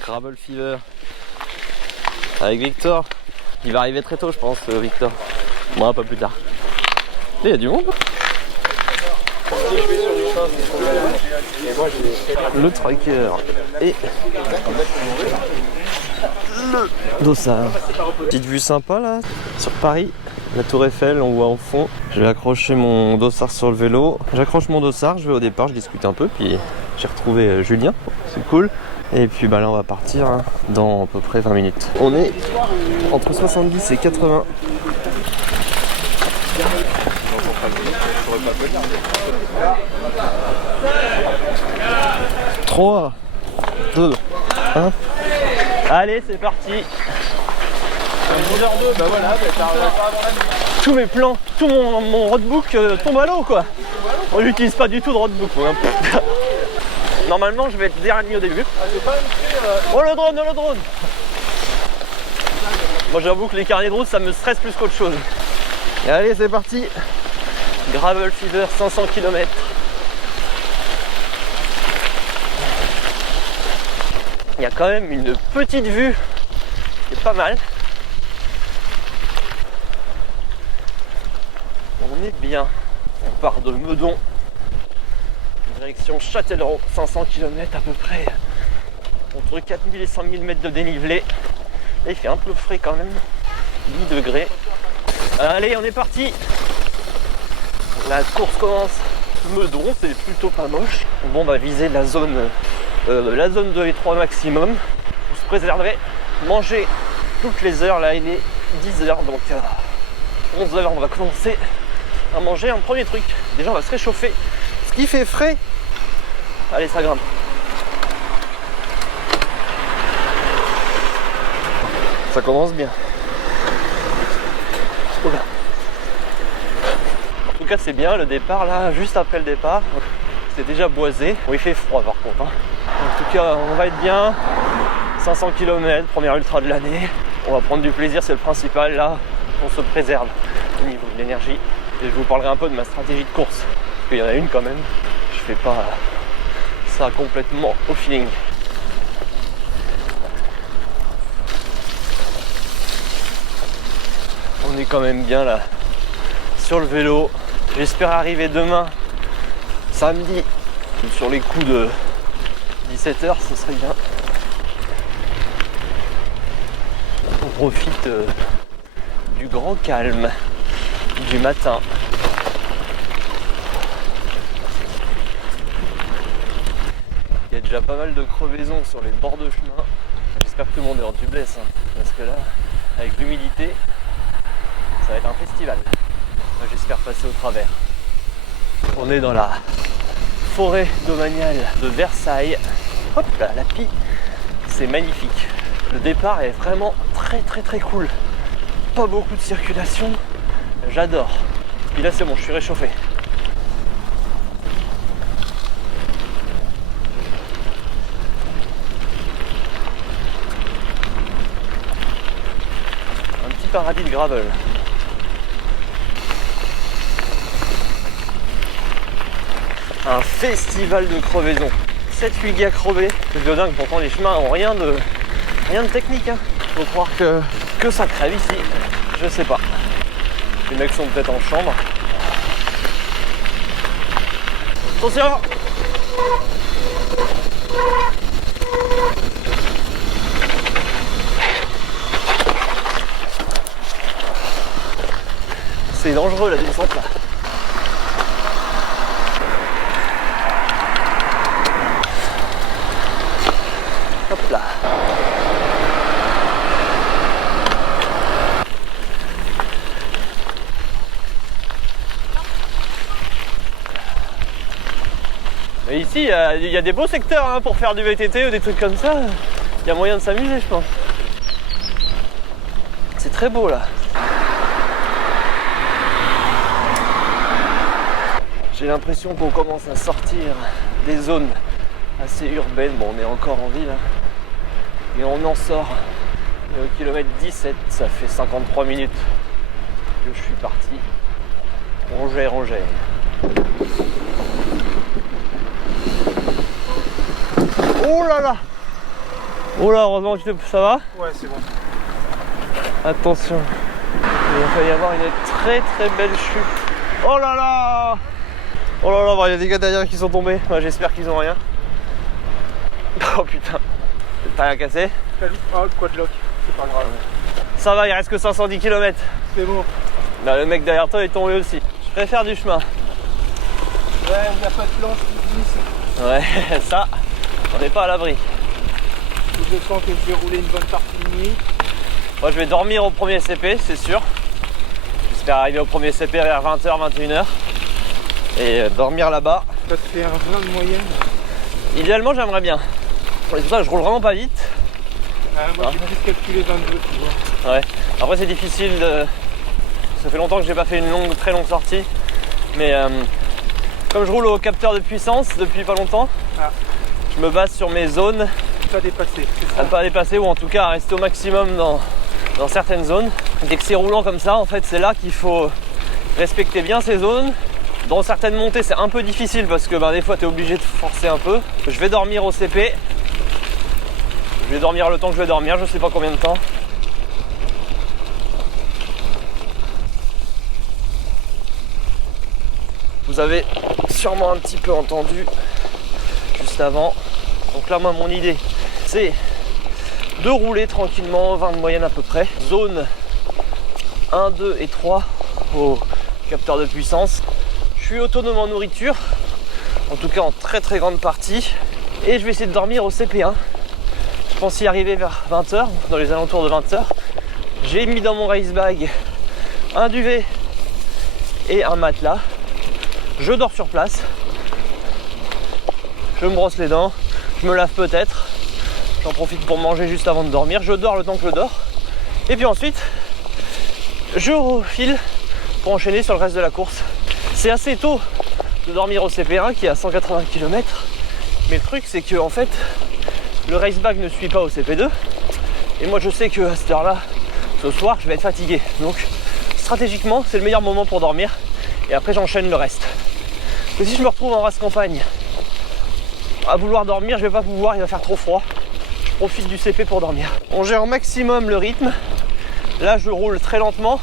Gravel Fever avec Victor. Il va arriver très tôt, je pense, Victor. Moi, pas plus tard. Il y a du monde. Le tracker et le dossard. Petite vue sympa là sur Paris. La tour Eiffel, on voit en fond. Je vais accrocher mon dossard sur le vélo. J'accroche mon dossard, je vais au départ, je discute un peu, puis j'ai retrouvé Julien. C'est cool. Et puis bah là on va partir hein, dans à peu près 20 minutes. On est entre 70 et 80. 3, 2, 1. Allez, c'est parti. Bah voilà, tous mes plans, tout mon roadbook tombe à l'eau quoi. On n'utilise pas du tout de roadbook. Normalement je vais être dernier au début. Oh le drone, le drone. Moi j'avoue que les carnets de route ça me stresse plus qu'autre chose. Et allez c'est parti. Gravel Fever 500 km. Il y a quand même une petite vue qui est pas mal. On est bien. On part de Meudon, direction Châtellerault, 500 km à peu près, entre 4000 et 5000 mètres de dénivelé. Et il fait un peu frais quand même, 10 degrés. Allez, on est parti. La course commence. Meudon, c'est plutôt pas moche. Bon, on va viser la zone 2 et 3 maximum. Vous se préserverez, manger toutes les heures. Là, il est 10 h, donc à 11 h, on va commencer à manger un premier truc. Déjà on va se réchauffer, ce qui fait frais. Allez, ça grimpe. Ça commence bien. Oula. En tout cas c'est bien le départ là, juste après le départ. C'est déjà boisé. Bon, il fait froid par contre hein. En tout cas on va être bien. 500 km, première ultra de l'année. On va prendre du plaisir, c'est le principal là. On se préserve au niveau de l'énergie. Et je vous parlerai un peu de ma stratégie de course. Parce qu'il y en a une quand même. Je fais pas ça complètement au feeling. On est quand même bien là sur le vélo. J'espère arriver demain, samedi, sur les coups de 17 h, ce serait bien. On profite du grand calme du matin. Il y a déjà pas mal de crevaisons sur les bords de chemin. J'espère que tout le monde est en tubeless hein, parce que là, avec l'humidité, ça va être un festival. Moi, j'espère passer au travers. On est dans la forêt domaniale de Versailles. Hop là, la pie, c'est magnifique. Le départ est vraiment très cool. Pas beaucoup de circulation. J'adore. Puis là c'est bon, je suis réchauffé. Un petit paradis de gravel. Un festival de crevaison. 7-8 gars crevés. C'est de dingue, pourtant les chemins ont rien de technique hein. Faut croire que ça crève ici. Je sais pas. Les mecs sont peut-être en chambre. Attention! C'est dangereux la descente là. Hop là. Et ici, il y a des beaux secteurs hein, pour faire du VTT ou des trucs comme ça. Il y a moyen de s'amuser, je pense. C'est très beau là. J'ai l'impression qu'on commence à sortir des zones assez urbaines. Bon, on est encore en ville, hein, mais on en sort. Et au kilomètre 17, ça fait 53 minutes que je suis parti. On gère. Oh là là! Oh là, heureusement que ça va. Ouais, c'est bon. Attention. Il va falloir y avoir une très belle chute. Oh là là. Oh là là, il y a des gars derrière qui sont tombés. Ouais, j'espère qu'ils ont rien. Oh putain. T'as rien cassé? Ah, le quadlock, c'est pas grave. Ça va, il reste que 510 km. C'est bon. Bah, le mec derrière toi est tombé aussi. Je préfère du chemin. Ouais, il n'y a pas de planche qui glisse. Ouais, ça, on n'est pas à l'abri. Je sens que je vais rouler une bonne partie de nuit. Moi, je vais dormir au premier CP, c'est sûr. J'espère arriver au premier CP vers 20h, 21h. Et dormir là-bas. Ça te fait un 20 de moyenne. Idéalement, j'aimerais bien. C'est pour ça que je roule vraiment pas vite. Moi, j'ai juste calculé 22, tu vois. Ouais. Après, c'est difficile de... Ça fait longtemps que j'ai pas fait une très longue sortie. Mais comme je roule au capteur de puissance depuis pas longtemps, je me base sur mes zones. Pas dépasser, c'est ça. À ne pas dépasser ou en tout cas à rester au maximum dans certaines zones. Dès que c'est roulant comme ça, en fait, c'est là qu'il faut respecter bien ces zones. Dans certaines montées, c'est un peu difficile parce que des fois, tu es obligé de forcer un peu. Je vais dormir au CP. Je vais dormir le temps que je vais dormir, je sais pas combien de temps. Vous avez sûrement un petit peu entendu juste avant. Donc là, moi, mon idée, c'est de rouler tranquillement, 20 de moyenne à peu près. Zone 1, 2 et 3 au capteur de puissance. Je suis autonome en nourriture, en tout cas en très grande partie. Et je vais essayer de dormir au CP1. Je pense y arriver vers 20h, dans les alentours de 20h. J'ai mis dans mon race bag un duvet et un matelas. Je dors sur place. Je me brosse les dents. Je me lave peut-être. J'en profite pour manger juste avant de dormir. Je dors le temps que je dors. Et puis ensuite, je refile pour enchaîner sur le reste de la course. C'est assez tôt de dormir au CP1 qui est à 180 km. Mais le truc, c'est que en fait, le race bag ne suit pas au CP2. Et moi, je sais que à cette heure-là, ce soir, je vais être fatigué. Donc, stratégiquement, c'est le meilleur moment pour dormir. Et après, j'enchaîne le reste. Mais si je me retrouve en race campagne à vouloir dormir, je vais pas pouvoir, il va faire trop froid. Je profite du CP pour dormir. On gère au maximum le rythme. Là, je roule très lentement.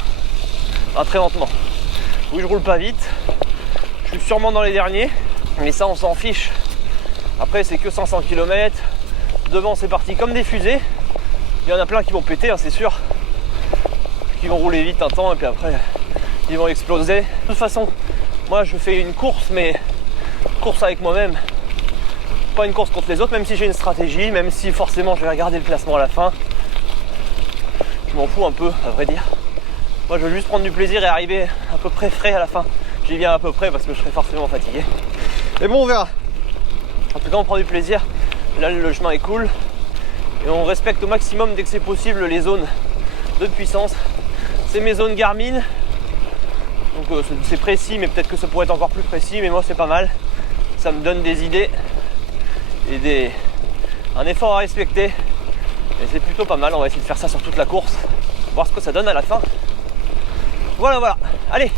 Enfin, très lentement. Oui, je roule pas vite. Je suis sûrement dans les derniers. Mais ça, on s'en fiche. Après, c'est que 500 km. Devant, c'est parti comme des fusées. Il y en a plein qui vont péter, hein, c'est sûr. Qui vont rouler vite un temps et puis après, ils vont exploser. De toute façon, moi, je fais une course, mais course avec moi-même. Pas une course contre les autres, même si j'ai une stratégie, même si forcément je vais regarder le classement à la fin. Je m'en fous un peu, à vrai dire. Moi, je veux juste prendre du plaisir et arriver à peu près frais à la fin. J'y viens à peu près parce que je serai forcément fatigué. Mais bon, on verra. En tout cas, on prend du plaisir. Là, le chemin est cool. Et on respecte au maximum, dès que c'est possible, les zones de puissance. C'est mes zones Garmin. Donc c'est précis, mais peut-être que ça pourrait être encore plus précis. Mais moi, c'est pas mal. Ça me donne des idées et un effort à respecter. Et c'est plutôt pas mal. On va essayer de faire ça sur toute la course. Voir ce que ça donne à la fin. Voilà. Allez,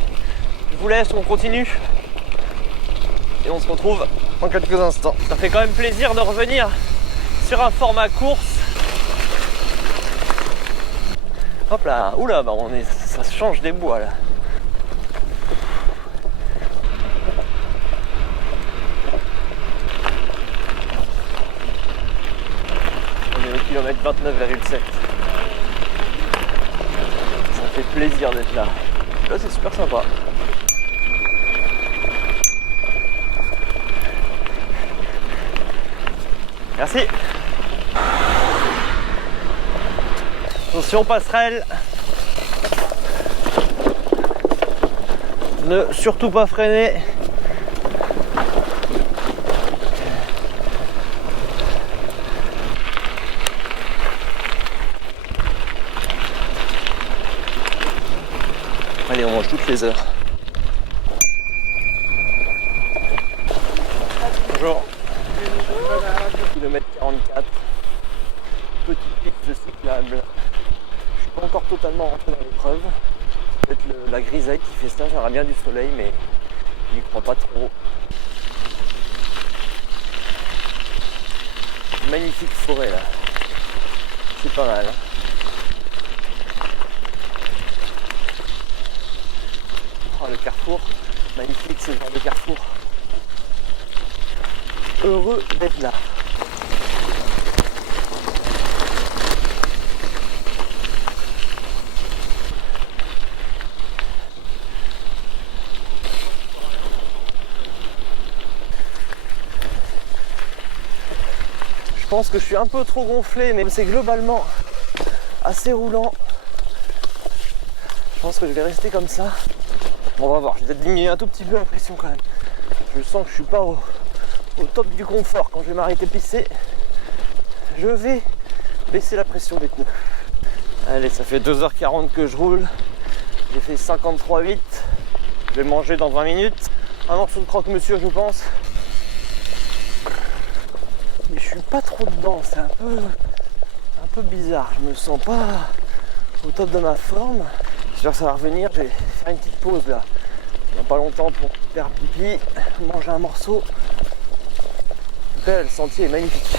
je vous laisse, on continue. Et on se retrouve dans quelques instants. Ça fait quand même plaisir de revenir sur un format course. Hop là, oula, ça change des bois là. On est au kilomètre 29,7. Ça fait plaisir d'être là. Là, c'est super sympa. Merci. Attention, passerelle. Ne surtout pas freiner. Allez, on mange toutes les heures. Bonjour. Kilomètre 44. Petite piste cyclable. Je suis pas encore totalement rentré dans l'épreuve. Peut-être la grisaille qui fait ça, j'aimerais bien du soleil, mais je n'y crois pas trop. Magnifique forêt là. C'est pas mal. Oh, le carrefour, magnifique ce genre de carrefour. Heureux d'être là. Je pense que je suis un peu trop gonflé, mais c'est globalement assez roulant. Je pense que je vais rester comme ça. Bon, on va voir, je vais peut-être diminuer un tout petit peu la pression quand même. Je sens que je suis pas au top du confort quand je vais m'arrêter pisser. Je vais baisser la pression des coups. Allez, ça fait 2h40 que je roule. J'ai fait 53,8. Je vais manger dans 20 minutes. Un morceau de croque-monsieur, je pense. Mais je suis pas trop dedans, c'est un peu bizarre. Je me sens pas au top de ma forme. J'espère que ça va revenir. Je vais faire une petite pause là. Il n'y a pas longtemps pour faire pipi, manger un morceau. En tout cas, le sentier est magnifique.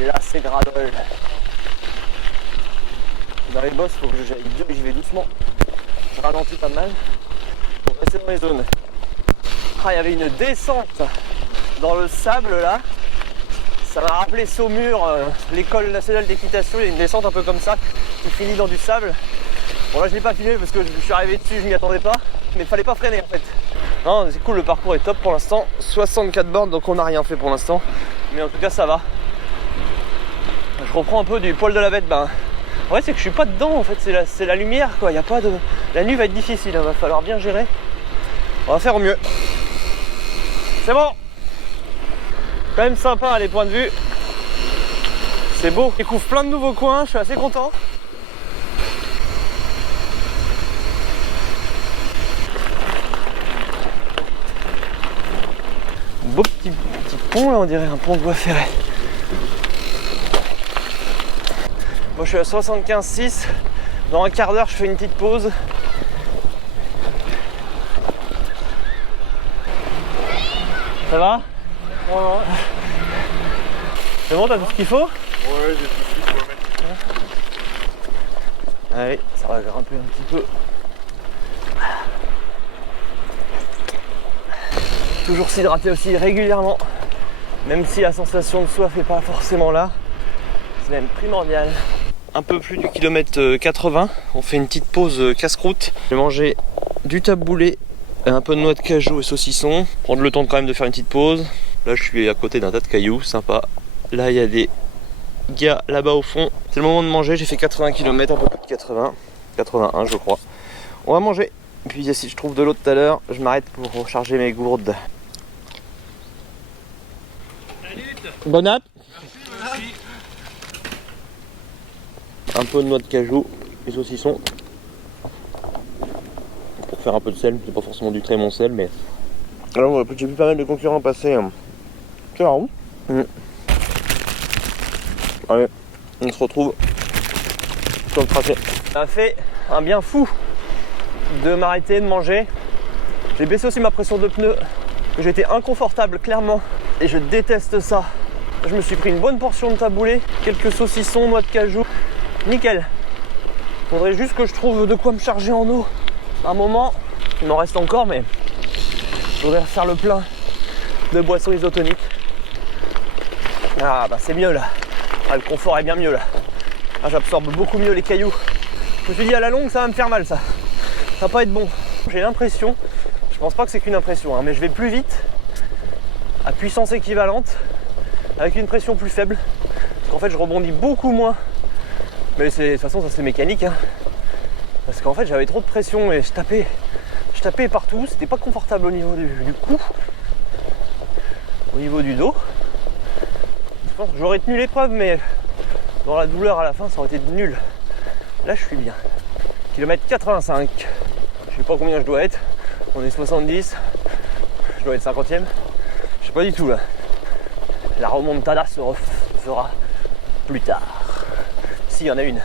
Là, c'est Gradol. Dans les bosses, il faut que j'y vais doucement. Je ralentis pas mal pour rester dans les zones. Ah, il y avait une descente dans le sable là. Ça m'a rappelé Saumur, l'école nationale d'équitation. Il y a une descente un peu comme ça qui finit dans du sable. Bon, là, je l'ai pas filmé parce que je suis arrivé dessus, je m'y attendais pas. Mais il fallait pas freiner en fait. Non, c'est cool, le parcours est top pour l'instant. 64 bornes, donc on n'a rien fait pour l'instant. Mais en tout cas, ça va. Je reprends un peu du poil de la bête. Ouais, c'est que je suis pas dedans en fait, c'est la lumière quoi. Y a pas de... La nuit va être difficile, il va falloir bien gérer. On va faire au mieux. C'est bon. Quand même sympa les points de vue. C'est beau. Je découvre plein de nouveaux coins, je suis assez content. Beau petit pont là, on dirait un pont de voie ferrée. Bon, je suis à 75,6. Dans un quart d'heure, je fais une petite pause. Ça va? Ouais. C'est bon, t'as tout ce qu'il faut? Ouais, j'ai tout ce qu'il faut mettre. Allez, ça va grimper un petit peu. Toujours s'hydrater aussi régulièrement. Même si la sensation de soif n'est pas forcément là. C'est même primordial. Un peu plus du kilomètre 80, on fait une petite pause casse-croûte. J'ai mangé du taboulé, un peu de noix de cajou et saucisson. Prendre le temps quand même de faire une petite pause. Là je suis à côté d'un tas de cailloux, sympa. Là il y a des gars là-bas au fond. C'est le moment de manger, j'ai fait 80 km, un peu plus de 80. 81 je crois. On va manger. Et puis si je trouve de l'eau tout à l'heure, je m'arrête pour recharger mes gourdes. Bon app. Merci. Un peu de noix de cajou et saucisson. Pour faire un peu de sel, c'est pas forcément du très bon sel, mais. Alors j'ai vu pas mal de concurrents passer. C'est marrant. Allez, on se retrouve sur le tracé. Ça a fait un bien fou de m'arrêter de manger. J'ai baissé aussi ma pression de pneus, que j'étais inconfortable clairement, et je déteste ça. Je me suis pris une bonne portion de taboulé, quelques saucissons, noix de cajou. Nickel. Faudrait juste que je trouve de quoi me charger en eau. À un moment, il m'en reste encore, mais je voudrais faire le plein de boissons isotoniques. Ah bah c'est mieux là. Ah, le confort est bien mieux là. Ah, j'absorbe beaucoup mieux les cailloux. Je me suis dit à la longue ça va me faire mal ça. Ça va pas être bon. J'ai l'impression, je pense pas que c'est qu'une impression, hein, mais je vais plus vite, à puissance équivalente, avec une pression plus faible. Parce qu'en fait je rebondis beaucoup moins. Mais de toute façon ça c'est mécanique hein. Parce qu'en fait j'avais trop de pression et je tapais partout, c'était pas confortable au niveau du cou, au niveau du dos. Je pense que j'aurais tenu l'épreuve mais dans la douleur à la fin ça aurait été nul. Là je suis bien. Kilomètre 85. Je sais pas combien je dois être. On est 70. Je dois être 50e. Je sais pas du tout là. La remontada se fera plus tard. S'il y en a une.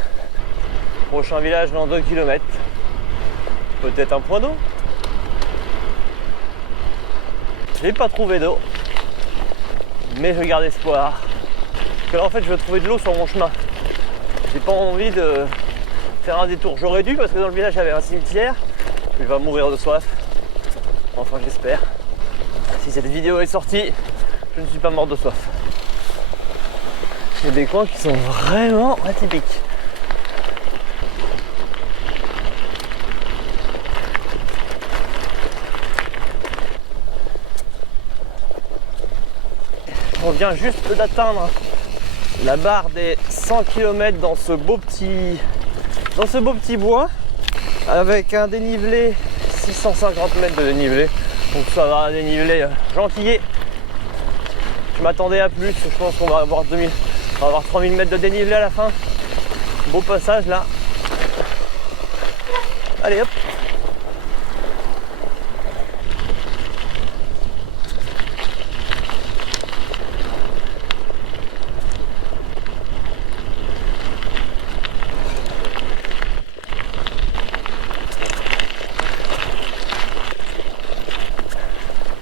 Prochain village dans 2 km. Peut-être un point d'eau. J'ai pas trouvé d'eau. Mais je garde espoir. Parce que là en fait je veux trouver de l'eau sur mon chemin. J'ai pas envie de faire un détour. J'aurais dû parce que dans le village il y avait un cimetière. Il va mourir de soif. Enfin j'espère. Si cette vidéo est sortie, je ne suis pas mort de soif. Il y a des coins qui sont vraiment atypiques. On vient juste d'atteindre la barre des 100 km dans ce beau petit bois avec un dénivelé 650 mètres de dénivelé. Donc ça va, un dénivelé gentillé. Je m'attendais à plus, je pense qu'on va avoir 3000 mètres de dénivelé à la fin. Beau passage là. Allez hop.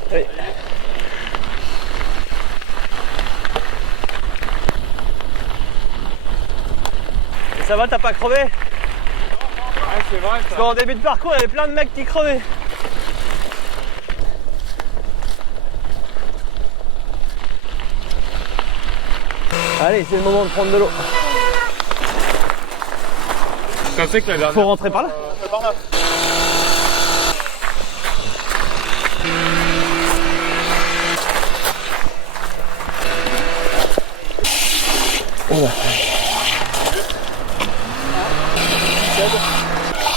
Allez. Et ça va, t'as pas crevé? Ouais, c'est vrai Parce ça. qu'en début de parcours, il y avait plein de mecs qui crevaient. Allez, c'est le moment de prendre de l'eau. Ça fait que la dernière. Faut rentrer par là. Par là. Oula.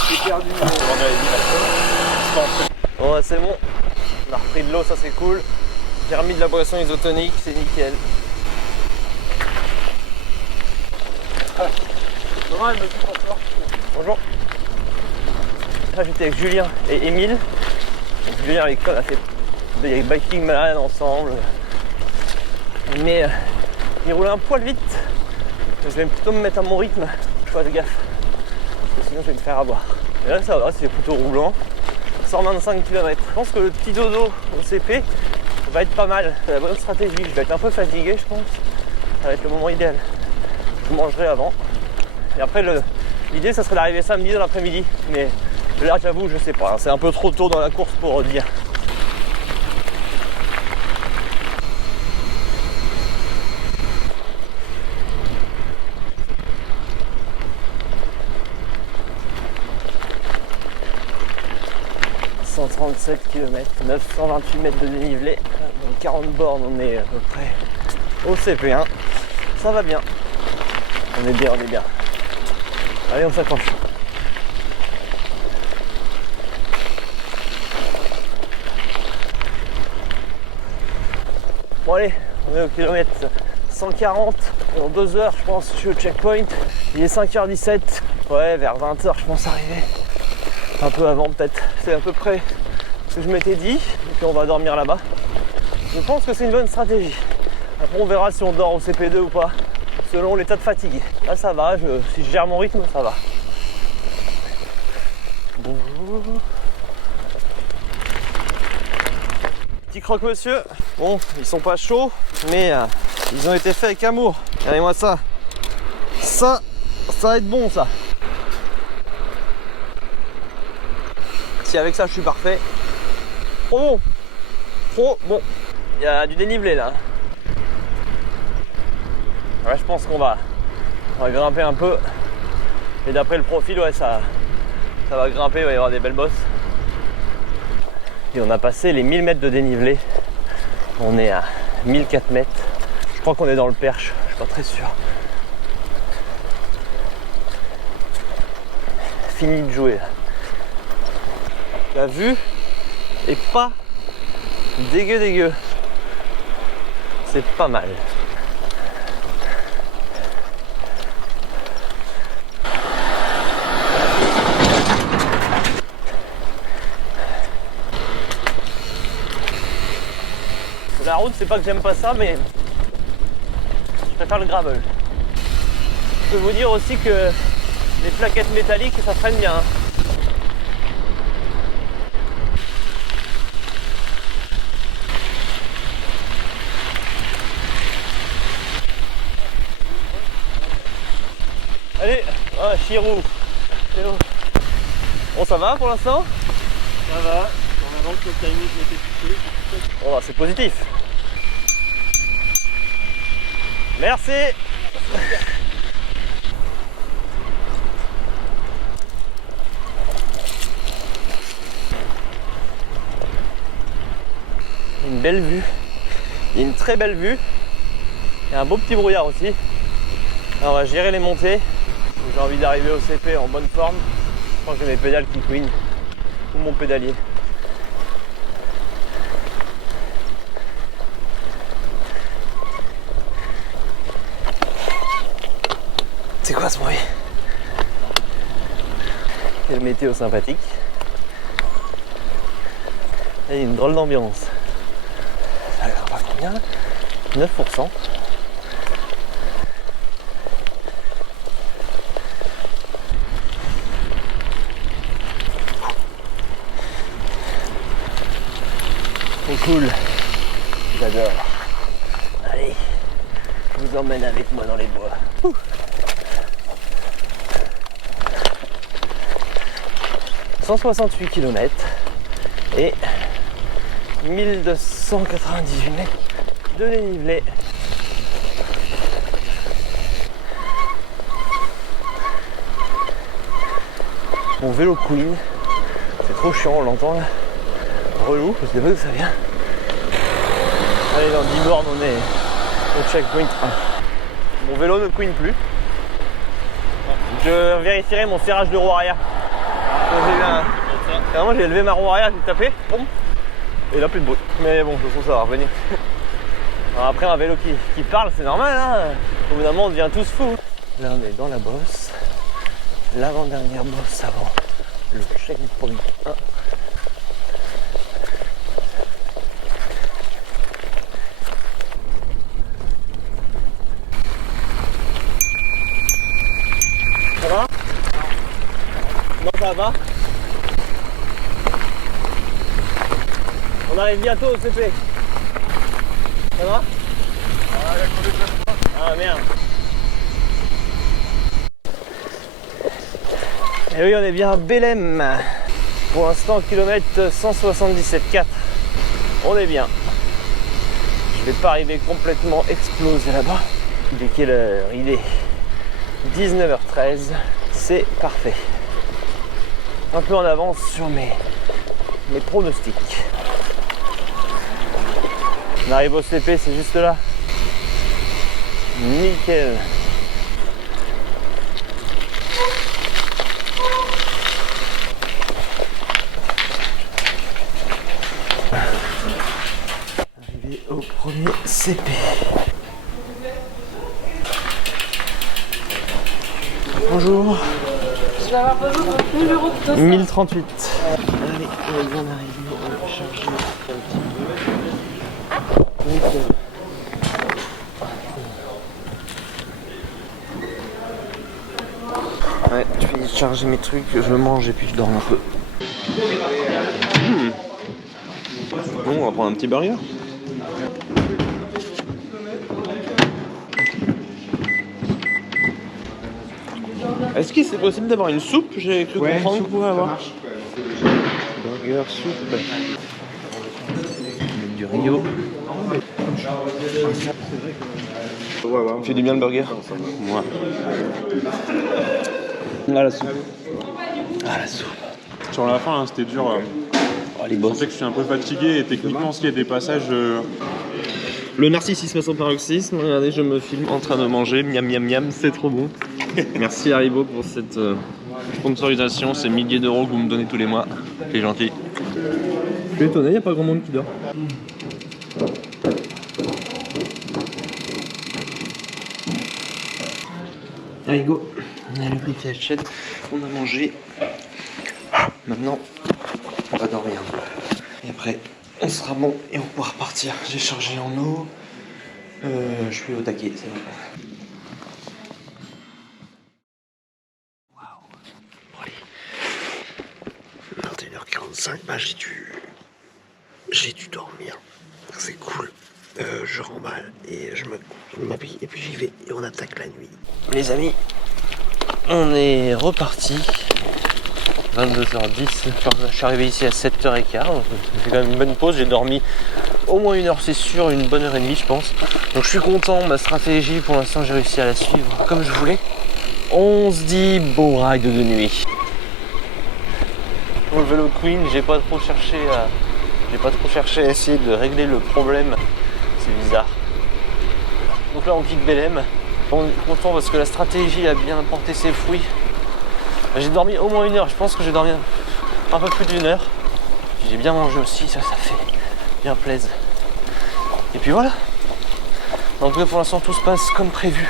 J'ai perdu. Bon, ouais, c'est bon. On a repris de l'eau, ça c'est cool. J'ai remis de la boisson isotonique, c'est nickel. Demain, elle me dit bonsoir. Bonjour. Là j'étais avec Julien et Émile. Donc, Julien avec l'école a fait des biking malades ensemble. Mais il roulait un poil vite. Je vais plutôt me mettre à mon rythme. Je fasse gaffe. Parce que sinon je vais me faire avoir. Et là ça va, c'est plutôt roulant. 125 km. Je pense que le petit dodo au CP va être pas mal. C'est la bonne stratégie. Je vais être un peu fatigué je pense. Ça va être le moment idéal. Je mangerai avant. Et après l'idée ça serait d'arriver samedi dans l'après-midi. Mais là j'avoue je sais pas. C'est un peu trop tôt dans la course pour dire. « 137 km, 928 mètres de dénivelé, donc 40 bornes, on est à peu près au CP1, ça va bien, on est bien, allez on s'accroche. Bon allez, on est au kilomètre 140, dans 2 heures je pense je suis au checkpoint, il est 5h17, ouais vers 20h je pense arriver. Un peu avant peut-être, c'est à peu près ce que je m'étais dit, et puis on va dormir là-bas. Je pense que c'est une bonne stratégie. Après on verra si on dort au CP2 ou pas, selon l'état de fatigue. Là ça va, si je gère mon rythme, ça va. Bonjour. Petit croque-monsieur, bon, ils sont pas chauds, mais ils ont été faits avec amour. Regardez-moi ça. Ça va être bon ça. Si avec ça je suis parfait. Trop bon. Trop bon. Il y a du dénivelé là. Ouais, je pense qu'on va grimper un peu. Et d'après le profil, ouais, ça va grimper, il va y avoir des belles bosses. Et on a passé les 1000 mètres de dénivelé. On est à 1004 mètres. Je crois qu'on est dans le Perche, je suis pas très sûr. Fini de jouer là. La vue est pas dégueu. C'est pas mal. La route, c'est pas que j'aime pas ça, mais je préfère le gravel. Je peux vous dire aussi que les plaquettes métalliques, ça freine bien. Hein. Allez, ah, Chirou. Hello. Bon, ça va pour l'instant? Ça va, en avant que le timing était touché. Bon, bah, c'est positif. Merci. Une belle vue. Il y a une très belle vue. Il y a un beau petit brouillard aussi. Alors, on va gérer les montées. J'ai envie d'arriver au CP en bonne forme. Je crois que j'ai mes pédales qui couinent. Ou mon pédalier. C'est quoi ce bruit? Quelle météo sympathique. Et il y a une drôle d'ambiance. Ça a l'air pas combien? 9%. C'est cool. J'adore. Allez, je vous emmène avec moi dans les bois. Ouh. 168 km et 1298 mètres de dénivelé. Mon vélo queen, c'est trop chiant, on l'entend là. Relou, je sais pas d'où ça vient. Allez, dans 10 bornes, on est au checkpoint 1. Mon vélo ne queen plus. Je vérifierai mon serrage de roue arrière. Moi j'ai levé ma roue arrière, j'ai tapé, boum, et là plus de bruit. Mais bon, de toute façon ça va revenir. Alors après un vélo qui parle, c'est normal, hein. Au bout d'un moment on devient tous fous. Là on est dans la bosse, l'avant-dernière bosse avant le checkpoint 1. Ça va? Non, ça va pas? On arrive bientôt au CP. Ça va? Ah merde. Et oui, on est bien à Bélem. Pour l'instant, kilomètre 177,4. On est bien. Je vais pas arriver complètement explosé là-bas. Il est quelle heure? Il est 19h13. C'est parfait. Un peu en avance sur mes pronostics. On arrive au CP, c'est juste là. Nickel. Arrivé au premier CP. Bonjour. Je vais avoir besoin de votre numéro de dossier. 1038. Allez, on est bien arrivé, on va charger un petit peu. Nickel. Ouais, je finis de charger mes trucs, je mange et puis je dors un peu. Bon, on va prendre un petit burger. Est-ce que c'est possible d'avoir une soupe? J'ai cru comprendre que vous pouvez avoir. Burger, soupe. Avec du Rio. Il fait du bien le burger. Moi. Ah la soupe. Ah la soupe. Sur la fin, hein, c'était dur. Oh, les Je boss. pensais que je suis un peu fatigué et techniquement, s'il y a des passages. Le narcissisme à son paroxysme. Regardez, je me filme en train de manger. Miam miam miam, c'est trop bon. Merci Haribo pour cette sponsorisation, ces milliers d'euros que vous me donnez tous les mois. C'est gentil. Je suis étonné, il n'y a pas grand monde qui dort. Allez go, on a le briefing à Chad, on a mangé. Maintenant, on va dormir. Et après, on sera bon et on pourra repartir. J'ai chargé en eau. Je suis au taquet, c'est bon. 45, bah j'ai dû dormir. C'est cool. Je remballe et je m'habille et puis j'y vais et on attaque la nuit. Les amis, on est reparti. 22h10, je suis arrivé ici à 7h15, j'ai fait quand même une bonne pause, j'ai dormi au moins 1 heure c'est sûr, une bonne heure et demie je pense. Donc je suis content, ma stratégie pour l'instant j'ai réussi à la suivre comme je voulais. On se dit bon ride de nuit. Pour le vélo Queen, j'ai pas trop cherché à essayer de régler le problème, c'est bizarre. Donc là on quitte Belém, on est content parce que la stratégie a bien porté ses fruits. J'ai dormi au moins 1 heure, je pense que j'ai dormi un peu plus d'1 heure. J'ai bien mangé aussi, ça fait bien plaisir. Et puis voilà. En tout cas pour l'instant tout se passe comme prévu.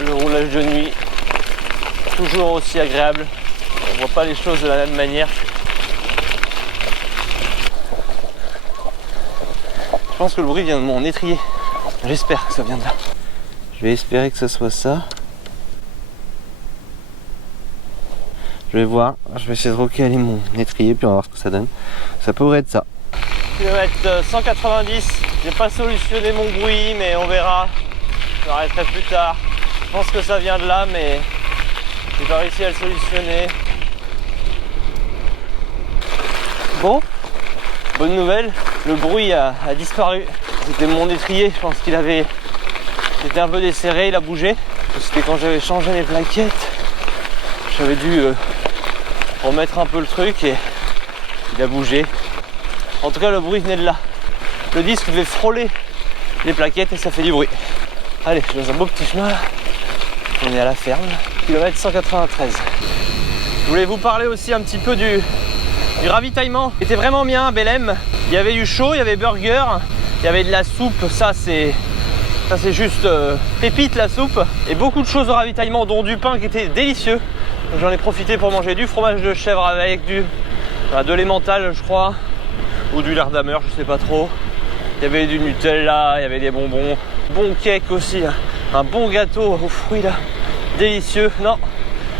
Le roulage de nuit, toujours aussi agréable. On voit pas les choses de la même manière. Je pense que le bruit vient de mon étrier. J'espère que ça vient de là. Je vais espérer que ce soit ça. Je vais voir, je vais essayer de recaler mon étrier puis on va voir ce que ça donne. Ça pourrait être ça. Kilomètre 190, j'ai pas solutionné mon bruit mais on verra. Je m'arrêterai plus tard. Je pense que ça vient de là mais j'ai pas réussi à le solutionner. Bon, bonne nouvelle, le bruit a disparu. C'était mon étrier, je pense qu'il avait... C'était un peu desserré, il a bougé. C'était quand j'avais changé mes plaquettes. J'avais dû remettre un peu le truc et il a bougé. En tout cas, le bruit venait de là. Le disque devait frôler les plaquettes et ça fait du bruit. Allez, je suis dans un beau petit chemin là. On est à la ferme, kilomètre 193. Je voulais vous parler aussi un petit peu du ravitaillement. C'était vraiment bien à Belém. Il y avait du chaud, il y avait burger, il y avait de la soupe, ça c'est juste pépite la soupe. Et beaucoup de choses au ravitaillement, dont du pain qui était délicieux. J'en ai profité pour manger du fromage de chèvre avec de l'emmental je crois. Ou du lard d'Hammer, je sais pas trop. Il y avait du Nutella, il y avait des bonbons. Bon cake aussi, hein. Un bon gâteau aux fruits là. Délicieux. Non,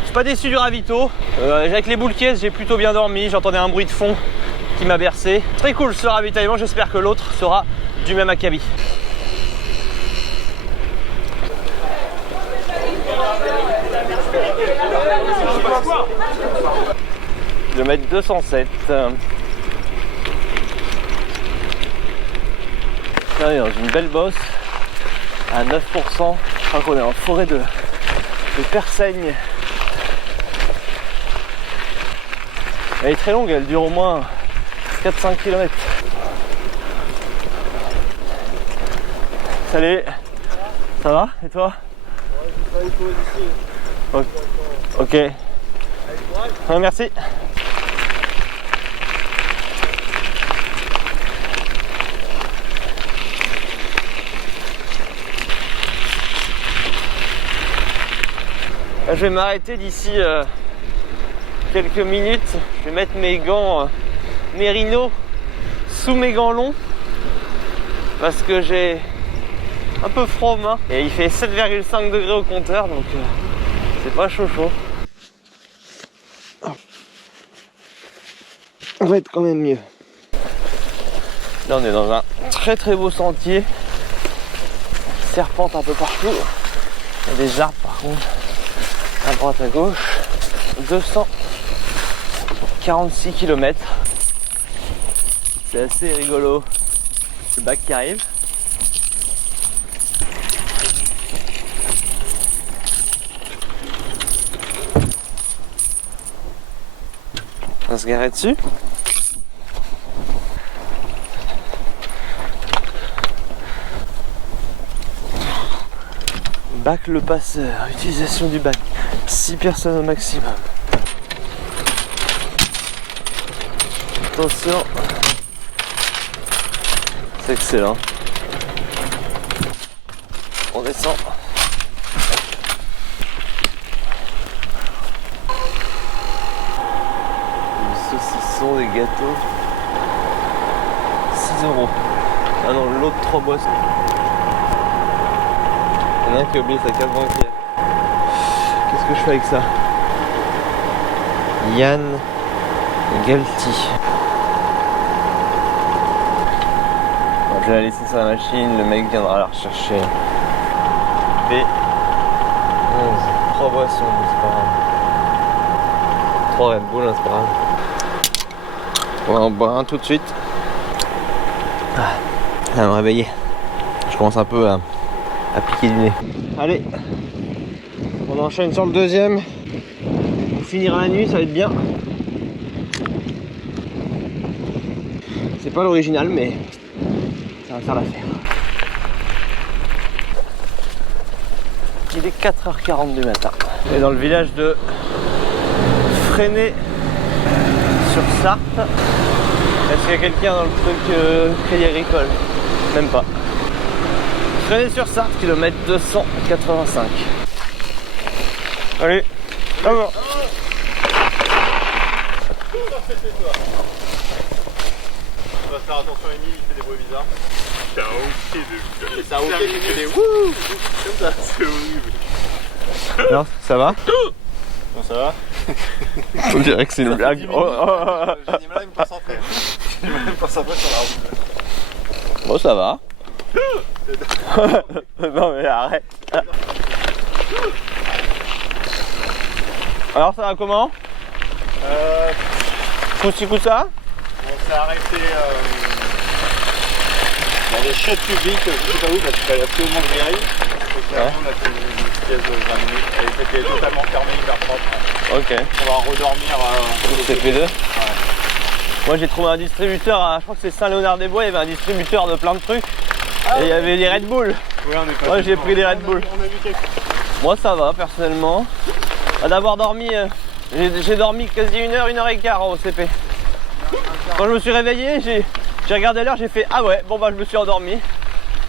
je suis pas déçu du ravito. Avec les boules caisses, j'ai plutôt bien dormi. J'entendais un bruit de fond qui m'a bercé. Très cool ce ravitaillement, j'espère que l'autre sera du même acabit. Kilomètre 207. On est dans une belle bosse à 9%. Je crois qu'on est en forêt de Persaigne. Elle est très longue, elle dure au moins 4-5 km. Salut, ça va? Et toi? Ok. Ouais, merci. Je vais m'arrêter d'ici quelques minutes. Je vais mettre mes gants Merino sous mes gants longs parce que j'ai un peu froid aux mains et il fait 7,5 degrés au compteur donc c'est pas chaud. On va être quand même mieux. Là on est dans un très très beau sentier qui serpente un peu partout. Il y a des arbres par contre à droite à gauche. 246 km. C'est assez rigolo. Le bac qui arrive. On va se garer dessus. Bac le passeur, utilisation du bac, 6 personnes au maximum. Attention, c'est excellent. On descend. Des saucissons, des gâteaux. 6 €. Ah non, l'autre 3 boissons. Il y en a un qui a oublié sa carte bancaire. Qu'est-ce que je fais avec ça? Yann Galti. Je vais la laisser sur la machine, le mec viendra la rechercher. B11. 3 boissons, c'est pas grave. 3 Red Bull, c'est pas grave. On va en boire un tout de suite. Ah, ça va me réveiller. Je commence un peu à piquer du nez. Allez, on enchaîne sur le deuxième. Pour finir la nuit, ça va être bien. C'est pas l'original, mais ça va faire l'affaire. Il est 4h40 du matin. On est dans le village de Fresnay-sur-Sarthe. Est-ce qu'il y a quelqu'un dans le truc Crédit Agricole? Même pas. Fresnay-sur-Sarthe, kilomètre 285. Allez, avant. On va faire attention à Emile, il fait des bruits bizarres. C'est un hockey de... C'est un hockey qui fait des wouh comme ça, c'est horrible. Alors, ça va? Bon, ça va? On dirait que c'est une blague. J'ai du mal à me concentrer. J'ai du mal à me concentrer sur la route. Bon, ça va. Non mais arrête. Alors ça va comment? Coussi coussa? On s'est arrêté dans des chiottes publiques, je sais pas où, parce qu'il fallait absolument que j'y aille. Et finalement, on a fait une pièce de 20 minutes et c'était totalement fermé, hyper propre. Ok. On va redormir Au CP2. Ouais. Moi j'ai trouvé un distributeur à, je crois que c'est Saint-Léonard-des-Bois, il y avait un distributeur de plein de trucs. Et il y avait des Red Bull. Ouais, on est pas. Moi j'ai pris des Red Bull. On a vu quelques. Moi ça va personnellement. D'avoir dormi, j'ai dormi quasi 1h15 au CP. Quand je me suis réveillé, j'ai regardé l'heure, j'ai fait ah ouais, bon bah je me suis endormi.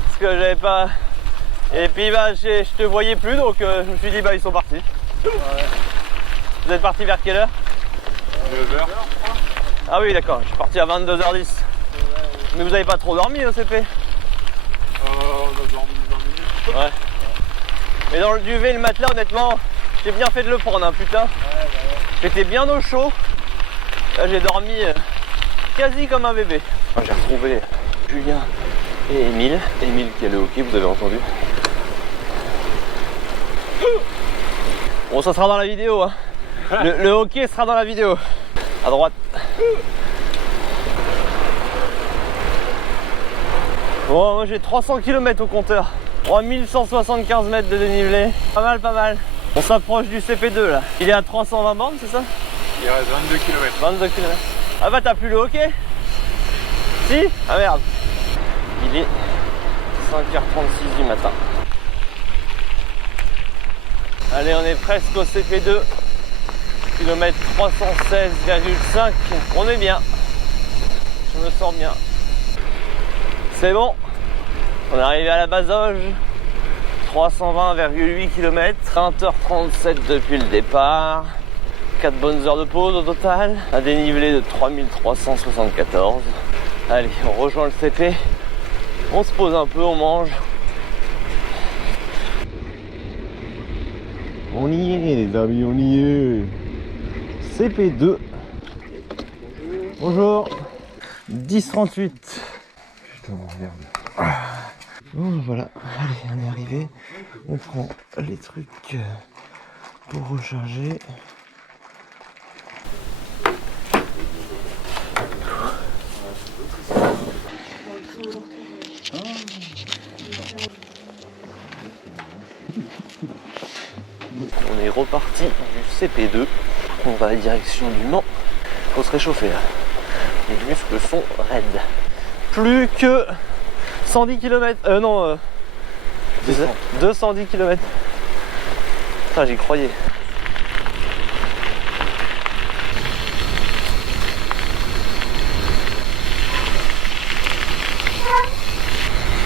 Parce que j'avais pas. Et puis bah je te voyais plus donc je me suis dit bah ils sont partis. Ouais. Vous êtes parti vers quelle heure? 9h. Ah oui d'accord, je suis parti à 22h10. Mais vous avez pas trop dormi au CP? On a dormi 20 minutes. Ouais. Mais dans le duvet, le matelas, honnêtement, j'ai bien fait de le prendre, hein, putain. J'étais bien au chaud. Là, j'ai dormi quasi comme un bébé. J'ai retrouvé Julien et Emile. Emile qui a le hockey, vous avez entendu. Bon, ça sera dans la vidéo. Hein. Le hockey sera dans la vidéo. À droite. Bon, moi j'ai 300 km au compteur. 3175 mètres de dénivelé. Pas mal, pas mal. On s'approche du CP2 là. Il est à 320 bornes, c'est ça? Il reste 22 km. 22 km. Ah bah t'as plus le hockey? Si? Ah merde. Il est 5h36 du matin. Allez, on est presque au CP2. Kilomètre 316,5. On est bien. Je me sens bien. C'est bon. On est arrivé à la Bazoge. 320,8 km. 20h37 depuis le départ. 4 bonnes heures de pause au total. Un dénivelé de 3374. Allez, on rejoint le CP. On se pose un peu, on mange. On y est les amis, on y est. CP2. Bonjour. 10h38. Putain, merde. Bon voilà, allez, on est arrivé. On prend les trucs pour recharger. On est reparti du CP2. On va à la direction du Mans. Faut se réchauffer là. Les muscles sont raides. Plus que 110 km. Non. 210 km. Putain, j'y croyais.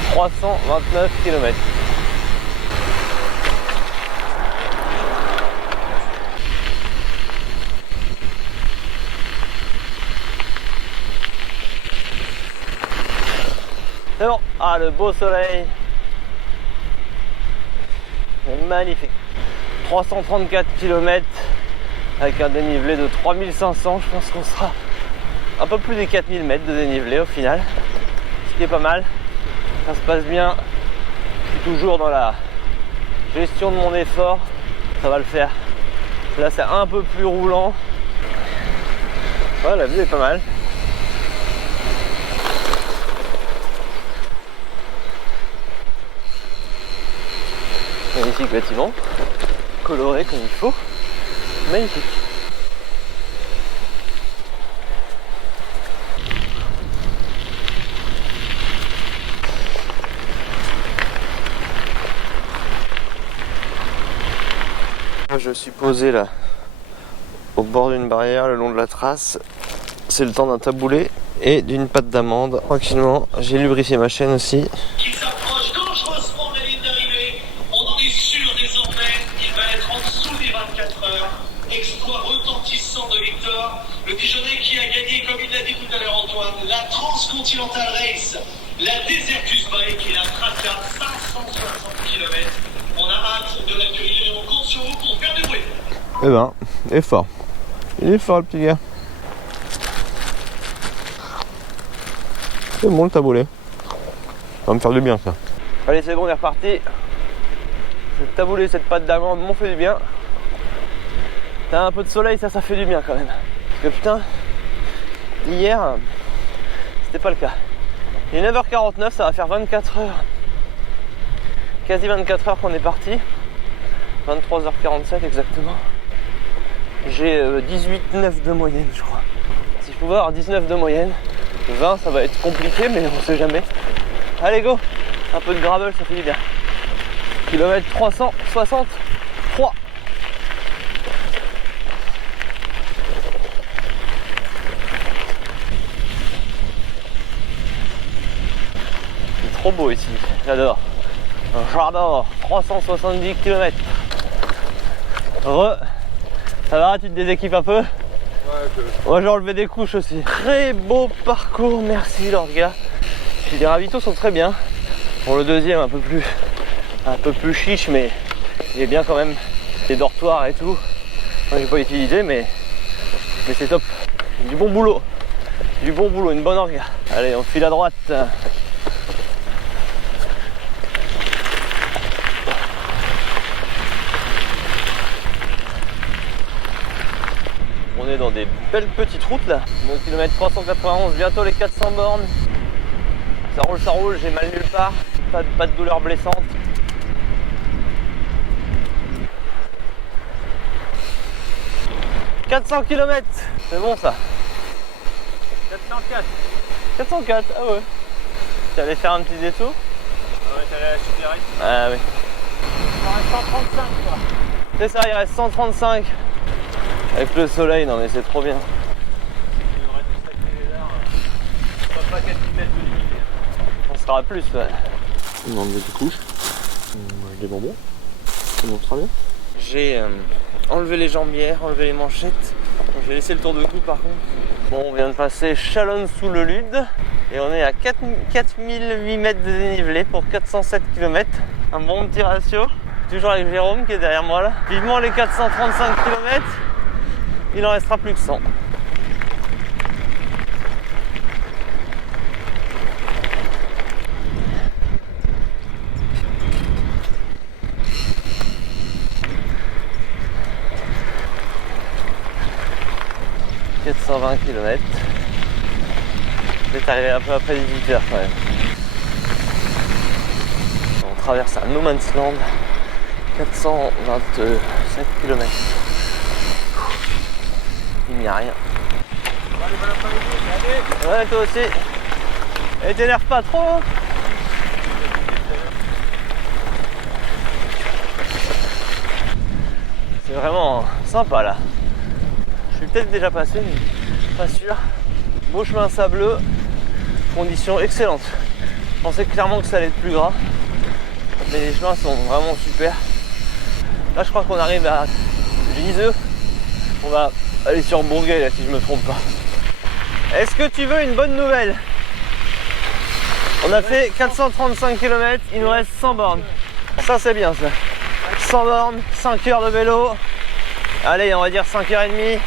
« 329 km. C'est bon. Ah, le beau soleil. Magnifique. 334 km avec un dénivelé de 3500. Je pense qu'on sera un peu plus des 4000 mètres de dénivelé au final, ce qui est pas mal. Ça se passe bien, je suis toujours dans la gestion de mon effort, ça va le faire. Là c'est un peu plus roulant. Ouais, la vue est pas mal. Magnifique bâtiment, coloré comme il faut, magnifique. Je suis posé là, au bord d'une barrière, le long de la trace. C'est le temps d'un taboulé et d'une pâte d'amande. Tranquillement, j'ai lubrifié ma chaîne aussi. Qui s'approche dangereusement de la ligne d'arrivée. On en est sûr désormais. Il va être en dessous des 24 heures. Exploit retentissant de Victor. Le Dijonais qui a gagné, comme il l'a dit tout à l'heure Antoine, la Transcontinental Race, la Desertus Bike et la Traca 560 km. On a hâte de l'accueillir. On compte sur vous pour faire du bruit. Eh ben, il est fort. Il est fort le petit gars. C'est bon le taboulé. Ça va me faire du bien ça. Allez c'est bon, on est reparti. Cette taboulé, cette pâte d'amande m'ont fait du bien. T'as un peu de soleil, ça fait du bien quand même. Parce que putain, hier, c'était pas le cas. Il est 9h49, ça va faire 24 heures. Quasi 24 heures qu'on est parti. 23h47 exactement. J'ai 18,9 de moyenne je crois. Si je pouvais avoir 19 de moyenne, 20 ça va être compliqué mais on sait jamais. Allez go, un peu de gravel ça fait du bien. Kilomètre 363. C'est trop beau ici, j'adore. J'adore, 370 km. Ça va, tu te déséquipes un peu? Moi j'ai enlevé des couches aussi. Très beau parcours, merci leurs gars. Les ravitaux sont très bien. Pour le deuxième un peu plus chiche, mais il est bien quand même. Les dortoirs et tout. Moi j'ai pas utilisé mais c'est top. Du bon boulot. Du bon boulot, une bonne orga. Allez, on file à droite. On est dans des belles petites routes là. Mon kilomètre 391, bientôt les 400 bornes. Ça roule, j'ai mal nulle part. Pas de douleur blessante. « 400 km, c'est bon ça. 404. 404, ah ouais. Tu allais faire un petit détour? Ouais, t'allais à la supérette. Ah oui. Il en reste 135 quoi. C'est ça, il reste 135. Avec le soleil, non mais c'est trop bien. Il aurait dû sacrer les arts. Pas 4000 mètres de limite. On sera à plus, ouais. On enlève des couches. Des bonbons. Ça montre très bien. J'ai enlevé les jambières, enlevé les manchettes. J'ai laissé le tour de cou par contre. Bon, on vient de passer Chalonnes-sous-le-Lude et on est à 4008 mètres de dénivelé pour 407 km. Un bon petit ratio. Toujours avec Jérôme qui est derrière moi là. Vivement les 435 km. Il en restera plus que 100. « 420 km. C'est arrivé un peu après 18h quand même. On traverse un no man's land. 427 km. Il n'y a rien. Ouais, toi aussi. Et t'énerve pas trop. C'est vraiment sympa là. Je suis peut-être déjà passé, mais pas sûr. Beau chemin sableux, conditions excellentes. Je pensais clairement que ça allait être plus gras, mais les chemins sont vraiment super. Là, je crois qu'on arrive à Giseux. On va aller sur Bourgueil là, si je me trompe pas. Est-ce que tu veux une bonne nouvelle? On a fait 435 km, il nous reste 100 bornes. Ça, c'est bien ça. 100 bornes, 5 heures de vélo. Allez, on va dire 5h30. Ouais,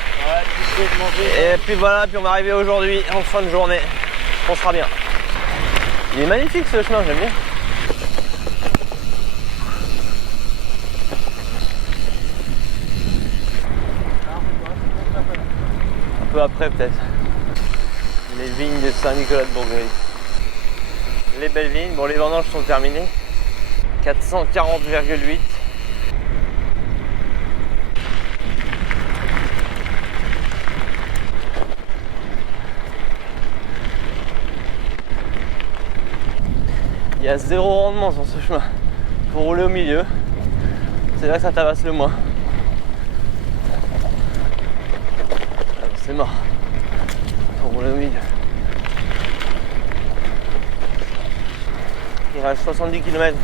tu peux manger. Et puis voilà, puis on va arriver aujourd'hui en fin de journée. On sera bien. Il est magnifique ce chemin, j'aime bien. Un peu après peut-être. Les vignes de Saint-Nicolas de Bourgogne. Les belles vignes, bon les vendanges sont terminées. 440,8. Il y a zéro rendement sur ce chemin. Faut rouler au milieu. C'est là que ça tabasse le moins. Alors, c'est mort. Faut rouler au milieu. Il reste 70 km.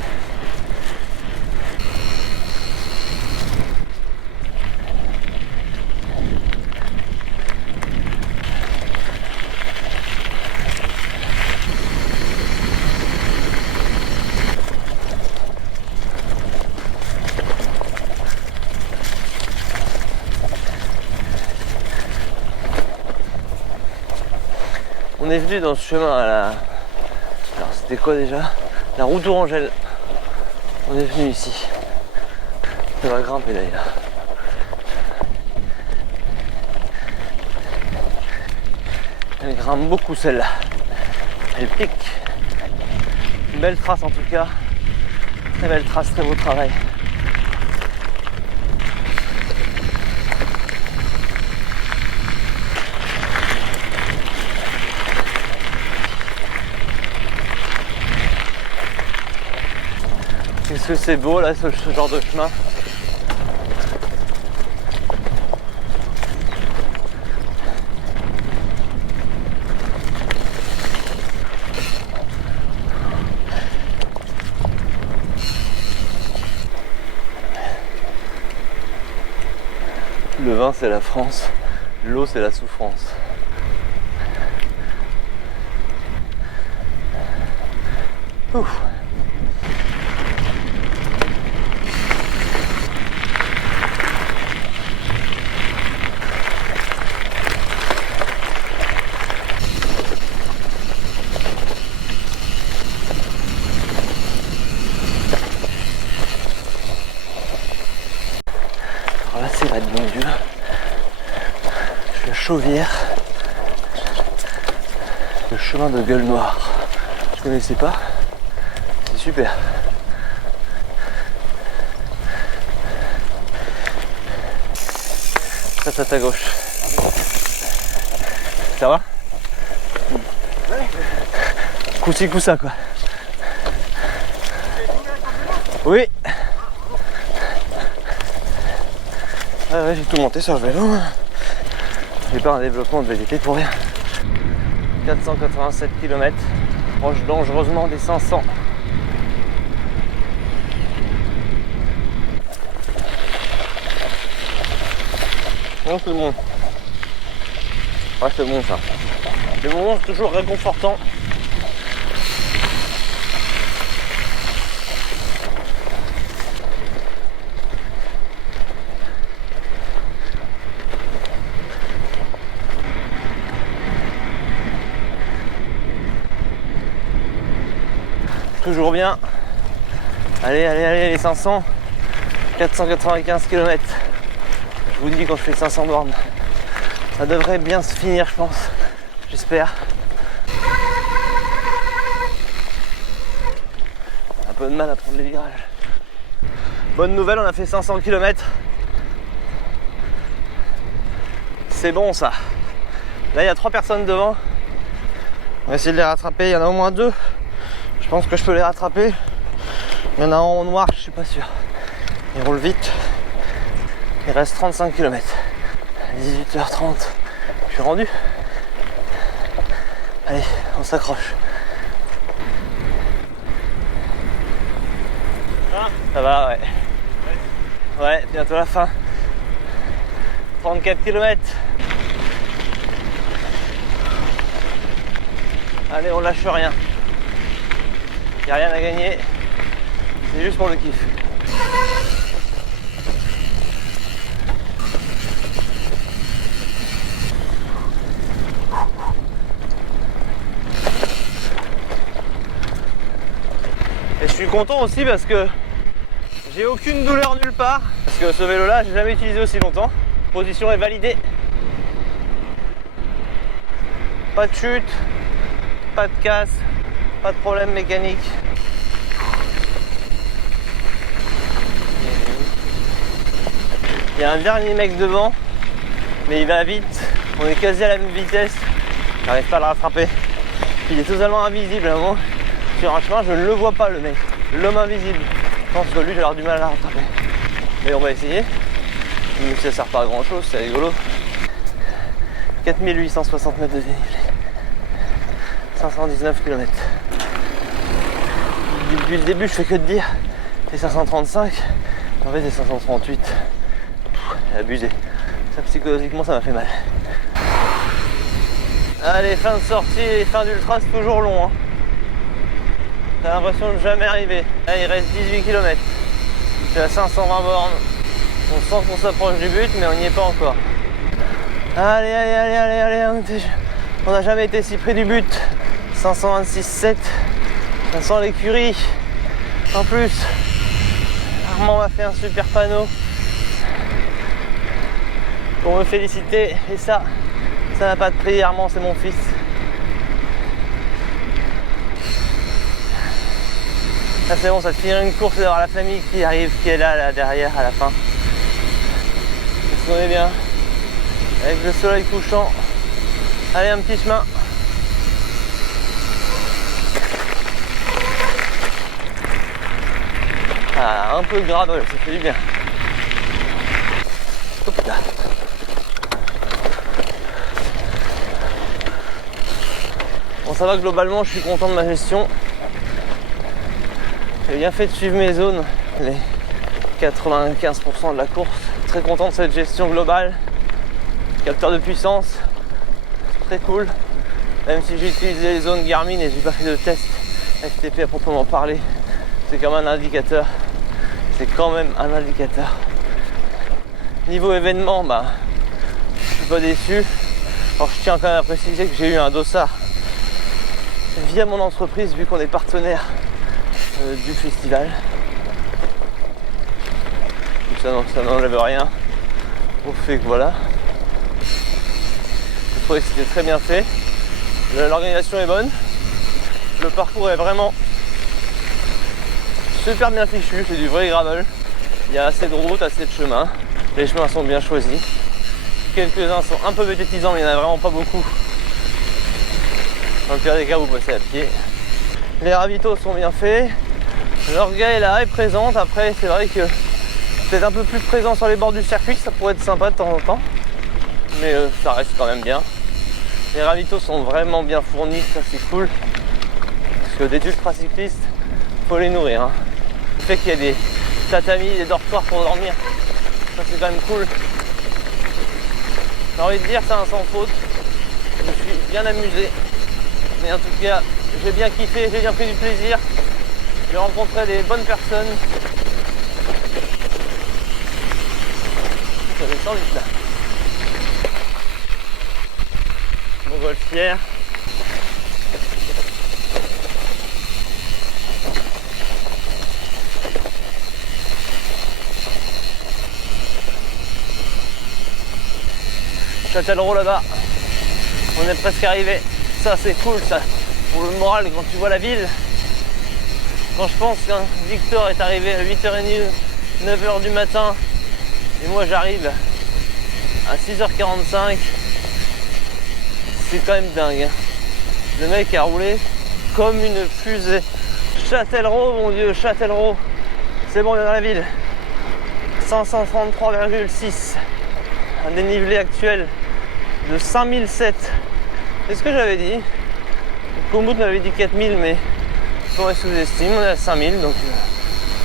On est venu dans ce chemin à la... Alors c'était quoi déjà? La route Tourangelle. On est venu ici. On va grimper d'ailleurs. Elle grimpe beaucoup celle-là. Elle pique. Une belle trace en tout cas. Très belle trace, très beau travail. Qu'est-ce que c'est beau là, ce genre de chemin. Le vin c'est la France, l'eau c'est la souffrance. Ouf. Alors là c'est la bon Dieu. Je suis à Chauvière. Le chemin de Gueule Noire. Je connaissais pas. C'est super. Ça à ta gauche. Ça va? Coup-ci, coup-ça quoi. Oui. Ah ouais, j'ai tout monté sur le vélo. J'ai pas un développement de VTT pour rien. 487 km, proche dangereusement des 500. Non, c'est bon. Ouais, c'est bon ça. Les moments c'est toujours réconfortant. Toujours bien. Allez, allez, allez, les 500. 495 km. Je vous dis quand je fais 500 bornes. Ça devrait bien se finir, je pense. J'espère. Un peu de mal à prendre les virages. Bonne nouvelle, on a fait 500 km. C'est bon ça. Là, il y a 3 personnes devant. On va essayer de les rattraper. Il y en a au moins 2. Je pense que je peux les rattraper. Il y en a un en noir, je suis pas sûr. Ils roulent vite. Il reste 35 km. 18h30. Je suis rendu. Allez, on s'accroche. Ça va, ouais. Ouais, bientôt la fin. 34 km. Allez, on lâche rien. Il n'y a rien à gagner. C'est juste pour le kiff. Et je suis content aussi parce que j'ai aucune douleur nulle part. Parce que ce vélo là, j'ai jamais utilisé aussi longtemps. Position est validée. Pas de chute, pas de casse, pas de problème mécanique. Il y a un dernier mec devant, mais il va vite. On est quasi à la même vitesse. J'arrive pas à le rattraper. Il est totalement invisible. Avant, sur un chemin, je ne le vois pas, le mec. L'homme invisible. Je pense que lui, j'ai avoir du mal à la rattraper. Mais on va essayer. Même si ça sert pas à grand chose, c'est rigolo. 4860 mètres de dénivelé. 519 km. Depuis le début, je fais que de dire c'est 535. En fait, c'est 538. J'ai abusé. Ça, psychologiquement, ça m'a fait mal. Allez, fin de sortie et fin d'ultra, c'est toujours long. Hein. T'as l'impression de jamais arriver. Là, il reste 18 km. C'est à 520 bornes. On sent qu'on s'approche du but, mais on n'y est pas encore. Allez. On n'a jamais été si près du but. 526,7. Ça sent l'écurie. En plus, Armand m'a fait un super panneau pour me féliciter. Et ça n'a pas de prix. Armand, c'est mon fils. Là, c'est bon, ça te finit une course d'avoir la famille qui arrive, qui est là derrière à la fin. On est bien. Avec le soleil couchant. Allez, un petit chemin. Ah, un peu de gravel, ça fait du bien. Hop là. Bon, ça va, globalement, je suis content de ma gestion. J'ai bien fait de suivre mes zones, les 95% de la course. Très content de cette gestion globale. Capteur de puissance, très cool. Même si j'ai utilisé les zones Garmin et j'ai pas fait de test FTP à proprement parler, c'est quand même un indicateur. C'est quand même un indicateur. Niveau événement, je suis pas déçu. Alors je tiens quand même à préciser que j'ai eu un dossard via mon entreprise vu qu'on est partenaire du festival. Donc ça n'enlève rien au fait que voilà. Je trouvais que c'était très bien fait. L'organisation est bonne. Le parcours est vraiment super bien fichu, c'est du vrai gravel. Il y a assez de routes, assez de chemins. Les chemins sont bien choisis. Quelques-uns sont un peu vététisants, mais il n'y en a vraiment pas beaucoup. Dans le pire des cas, vous passez à pied. Les ravitaux sont bien faits. L'orga est là, est présente. Après, c'est vrai que peut-être un peu plus présent sur les bords du circuit, ça pourrait être sympa de temps en temps. Mais ça reste quand même bien. Les ravitaux sont vraiment bien fournis, ça c'est cool. Parce que des ultra-cyclistes, faut les nourrir. Hein. Le fait qu'il y ait des tatamis, des dortoirs pour dormir, ça c'est quand même cool. J'ai envie de dire, c'est un sans faute. Je me suis bien amusé. Mais en tout cas, j'ai bien kiffé, j'ai bien pris du plaisir. J'ai rencontré des bonnes personnes. Ça descend vite là. Montgolfière. Châtellerault là-bas. On est presque arrivé. Ça c'est cool ça. Pour le moral quand tu vois la ville. Quand je pense qu'un Victor est arrivé à 8h30, 9h du matin et moi j'arrive à 6h45, c'est quand même dingue. Le mec a roulé comme une fusée. Châtellerault, mon Dieu, Châtellerault. C'est bon, on est dans la ville. 533,6. Un dénivelé actuel de 5007. C'est ce que j'avais dit. Komoot m'avait dit 4000, mais on sous-estime, on est à 5000, donc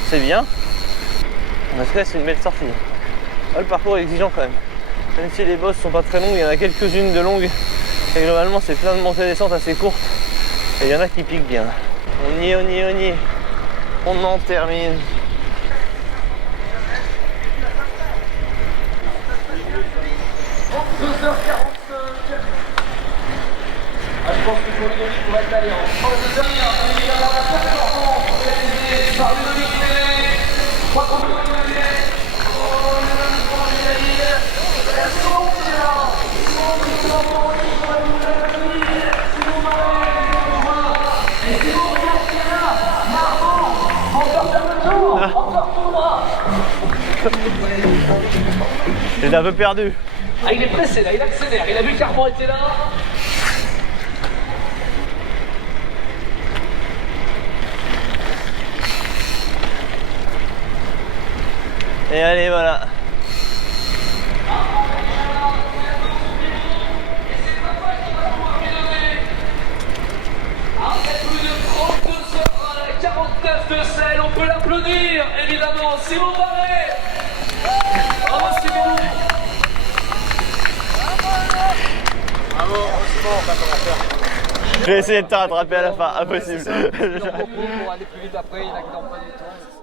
c'est bien. En tout cas, c'est une belle sortie. Le parcours est exigeant quand même. Même si les bosses sont pas très longues, il y en a quelques-unes de longues. Et globalement, c'est plein de montées et descentes assez courtes. Et il y en a qui piquent bien. On y est. On en termine. Je pense que pour le on va être allé en 2h15. J'étais un peu perdu. Ah, il est pressé là, il accélère, il a vu qu'Armand était là. Et allez, voilà. Après plus de 32 heures, 49 de sel, on peut l'applaudir, évidemment, Simon Barret. Bravo Simon. Bravo, Simon, on va comment faire. Je vais essayer de te rattraper à la fin, impossible. Pour aller plus vite après, il a que dans pas du tout.